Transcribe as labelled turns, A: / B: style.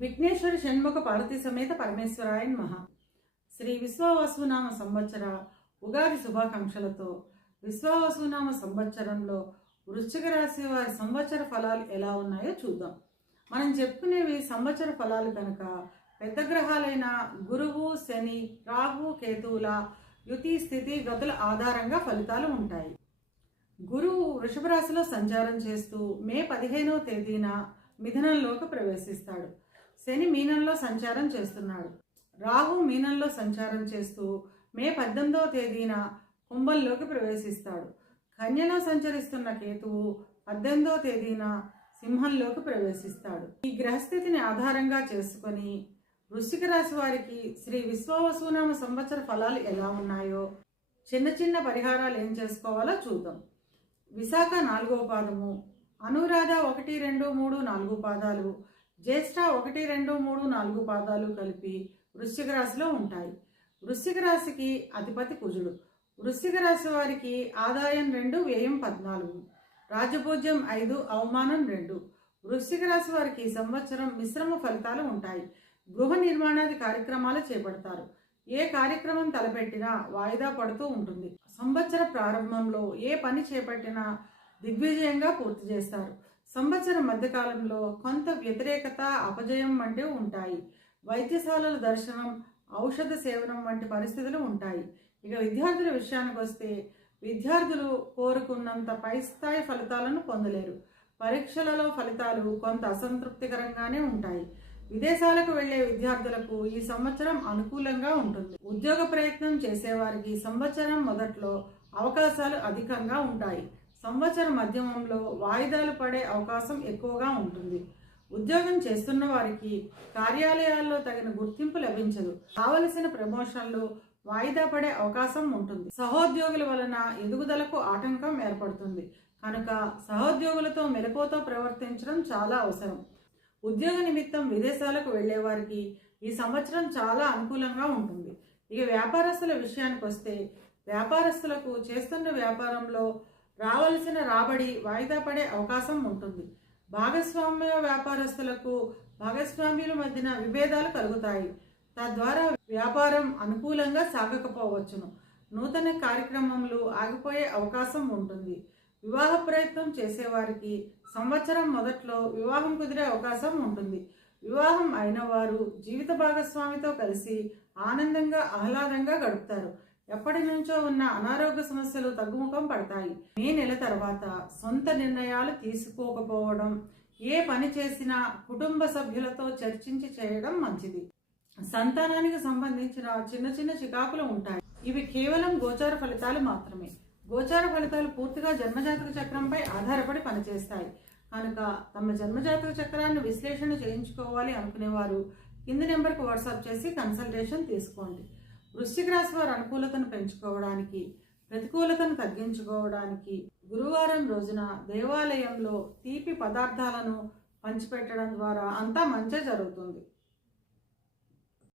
A: విఘ్నేశ్వర షణ్ముఖ పార్వతి సమేత పరమేశ్వరాయన్ మహా శ్రీ విశ్వవసునామ సంవత్సర ఉగాది శుభాకాంక్షలతో విశ్వవసునామ సంవత్సరంలో వృశ్చిక రాశి వారి సంవత్సర ఫలాలు ఎలా ఉన్నాయో చూద్దాం. మనం చెప్పుకునేవి సంవత్సర ఫలాలు కనుక పెద్ద గ్రహాలైన గురువు శని రాహు కేతువుల యుతి స్థితి గతుల ఆధారంగా ఫలితాలు ఉంటాయి. గురువు వృషభ రాశిలో సంచారం చేస్తూ మే పదిహేనవ తేదీన మిథునంలోకి ప్రవేశిస్తాడు. శని మీనంలో సంచారం చేస్తున్నాడు. రాహు మీనంలో సంచారం చేస్తూ మే పద్దెనిమిదవ తేదీన కుంభంలోకి ప్రవేశిస్తాడు. కన్యలో సంచరిస్తున్న కేతువు పద్దెనిమిదవ తేదీన సింహంలోకి ప్రవేశిస్తాడు. ఈ గ్రహస్థితిని ఆధారంగా చేసుకొని వృశ్చిక రాశి వారికి శ్రీ విశ్వవసునామ సంవత్సర ఫలాలు ఎలా ఉన్నాయో చిన్న చిన్న పరిహారాలు ఏం చేసుకోవాలో చూద్దాం. విశాఖ నాలుగో పాదము అనురాధ ఒకటి రెండు మూడు నాలుగు పాదాలు జ్యేష్ఠ ఒకటి రెండు మూడు నాలుగు పాదాలు కలిపి వృశ్చిక రాశిలో ఉంటాయి. వృశ్చిక రాశికి అధిపతి కుజుడు. వృశ్చిక రాశి వారికి ఆదాయం రెండు వ్యయం పద్నాలుగు. రాజభోజ్యం ఐదు అవమానం రెండు. వృశ్చిక రాశి వారికి సంవత్సరం మిశ్రమ ఫలితాలు ఉంటాయి. గృహ నిర్మాణాది కార్యక్రమాలు చేపడతారు. ఏ కార్యక్రమం తలపెట్టినా వాయిదా పడుతూ ఉంటుంది. సంవత్సర ప్రారంభంలో ఏ పని చేపట్టినా దిగ్విజయంగా పూర్తి చేస్తారు. సంవత్సరం మధ్యకాలంలో కొంత వ్యతిరేకత అపజయం వంటివి ఉంటాయి. వైద్యశాలల దర్శనం ఔషధ సేవనం వంటి పరిస్థితులు ఉంటాయి. ఇక విద్యార్థుల విషయానికి వస్తే విద్యార్థులు కోరుకున్నంత పై స్థాయి ఫలితాలను పొందలేరు. పరీక్షలలో ఫలితాలు కొంత అసంతృప్తికరంగానే ఉంటాయి. విదేశాలకు వెళ్ళే విద్యార్థులకు ఈ సంవత్సరం అనుకూలంగా ఉంటుంది. ఉద్యోగ ప్రయత్నం చేసేవారికి సంవత్సరం మొదట్లో అవకాశాలు అధికంగా ఉంటాయి. సంవత్సర మధ్యమంలో వాయిదాలు పడే అవకాశం ఎక్కువగా ఉంటుంది. ఉద్యోగం చేస్తున్న వారికి కార్యాలయాల్లో తగిన గుర్తింపు లభించదు. కావలసిన ప్రమోషన్లు వాయిదా పడే అవకాశం ఉంటుంది. సహోద్యోగుల వలన ఎదుగుదలకు ఆటంకం ఏర్పడుతుంది. కనుక సహోద్యోగులతో మెలకువతో ప్రవర్తించడం చాలా అవసరం. ఉద్యోగ నిమిత్తం విదేశాలకు వెళ్ళే వారికి ఈ సంవత్సరం చాలా అనుకూలంగా ఉంటుంది. ఇక వ్యాపారస్తుల విషయానికి వస్తే వ్యాపారస్తులకు చేస్తున్న వ్యాపారంలో రావలసిన రాబడి వాయిదా పడే అవకాశం ఉంటుంది. భాగస్వామ్య వ్యాపారస్తులకు భాగస్వామ్యుల మధ్యన విభేదాలు కలుగుతాయి. తద్వారా వ్యాపారం అనుకూలంగా సాగకపోవచ్చును. నూతన కార్యక్రమంలో ఆగిపోయే అవకాశం ఉంటుంది. వివాహ ప్రయత్నం చేసేవారికి సంవత్సరం మొదట్లో వివాహం కుదిరే అవకాశం ఉంటుంది. వివాహం అయిన వారు జీవిత భాగస్వామితో కలిసి ఆనందంగా ఆహ్లాదంగా గడుపుతారు. ఎప్పటి నుంచో ఉన్న అనారోగ్య సమస్యలు తగ్గుముఖం పడతాయి. మే నెల తర్వాత సొంత నిర్ణయాలు తీసుకోకపోవడం ఏ పని చేసినా కుటుంబ సభ్యులతో చర్చించి చేయడం మంచిది. సంతానానికి సంబంధించిన చిన్న చిన్న చికాకులు ఉంటాయి. ఇవి కేవలం గోచార ఫలితాలు మాత్రమే. గోచార ఫలితాలు పూర్తిగా జన్మజాతక చక్రంపై ఆధారపడి పనిచేస్తాయి. కనుక తమ జన్మజాతక చక్రాన్ని విశ్లేషణ చేయించుకోవాలి అనుకునేవారు కింది నెంబర్కు వాట్సాప్ చేసి కన్సల్టేషన్ తీసుకోండి. వృశ్చిక రాశి వారు అనుకూలతను పెంచుకోవడానికి ప్రతికూలతను తగ్గించుకోవడానికి గురువారం రోజున దేవాలయంలో తీపి పదార్థాలను పంచిపెట్టడం ద్వారా అంతా మంచి జరుగుతుంది.